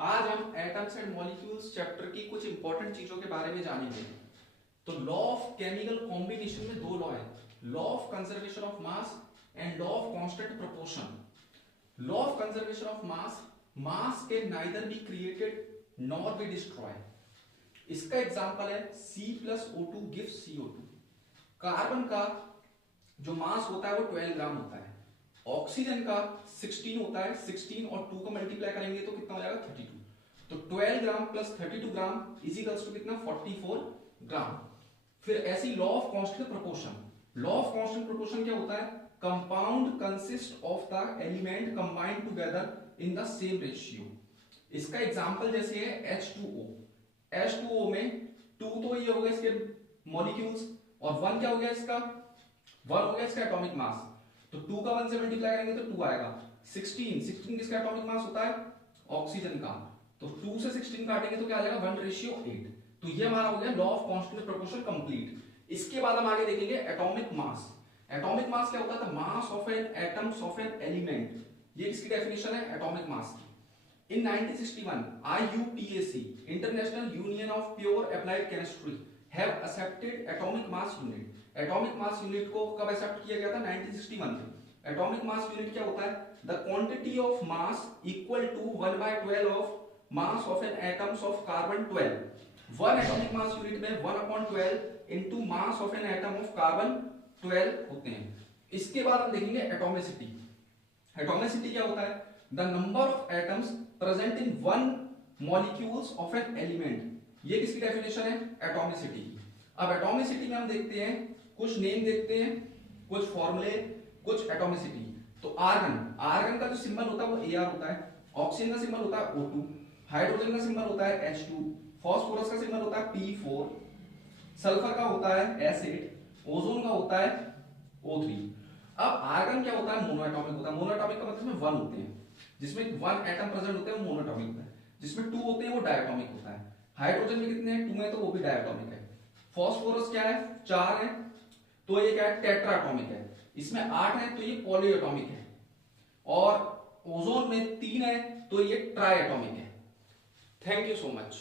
आज हम atoms and molecules chapter की कुछ इंपॉर्टेंट चीजों के बारे में जानेंगे। तो लॉ ऑफ केमिकल कॉम्बिनेशन में दो लॉ है, law of conservation of mass and law of constant proportion. Law of conservation of mass, mass can neither be created nor be destroy. इसका एग्जांपल है C+O2 गिव्स CO2। कार्बन का जो मास होता है वो 12 ग्राम होता है, ऑक्सीजन का 16 होता है, 16 और 2 को मल्टीप्लाई करेंगे तो कितना हो जाएगा 32। तो 12 gram plus 32 gram equals to कितना 44 ग्राम। फिर ऐसी law of constant proportion, law of constant proportion क्या होता है, compound consist of the element combined together in the same ratio. इसका एग्जांपल जैसे है H2O, H2O में 2 तो ये हो गया इसके मॉलिक्यूल्स और 1 क्या हो गया इसका, 1 हो गया इसका एटॉमिक मास। तो 2 का 1 से मल्टीप्लाई करेंगे तो 2 आएगा। 16 किसका एटॉमिक मास होता है, ऑक्सीजन का। तो 2 से 16 काटेंगे तो क्या आ जाएगा 1:8। तो ये हमारा हो गया law of constant proportion complete. इसके बाद हम आगे देखेंगे एटॉमिक मास। एटॉमिक मास क्या होता है, mass of an atoms of an element. ये इसकी डेफिनेशन है एटॉमिक मास की। In 1961, IUPAC, International Union of Pure Applied Chemistry, have accepted atomic mass unit. Atomic mass unit को कब accept किया गया था, 1961 में। Atomic mass unit क्या होता है, the quantity of mass equal to 1/12 of mass of an atoms of carbon 12। One atomic mass unit में 1/12 into mass of an atom of carbon 12 होते हैं। इसके बाद हम देखेंगे एटोमिसिटी। एटोमिसिटी क्या होता है, the number of atoms present in one molecules of an element। ये किसकी डेफिनेशन है, एटॉमिसिटी। अब एटॉमिसिटी में हम देखते हैं कुछ नेम, देखते हैं कुछ फॉर्मूले, कुछ एटॉमिसिटी। तो आर्गन, आर्गन का जो सिंबल होता है वो Ar होता है, ऑक्सीजन का सिंबल होता है O2, हाइड्रोजन का सिंबल होता है H2, फास्फोरस का सिंबल होता है P4, सल्फर का होता है S8, ओजोन का होता है O3। अब आर्गन क्या होता है, मोनोएटॉमिक होता है। मोनोएटॉमिक का मतलब इसमें 1 होते हैं, जिसमें 1 एटम प्रेजेंट होते हैं वो मोनोएटॉमिक होता है, जिसमें 2 होते हैं वो डायटॉमिक होता है। हाइड्रोजन में कितने हैं, 2 है तो वो भी डायटॉमिक है। फास्फोरस क्या है, 4 है तो ये क्या है, टेट्राटॉमिक है। इसमें 8 है तो ये पॉलीएटॉमिक है। और ओजोन में 3 है तो ये ट्राइएटॉमिक है। Thank you so much.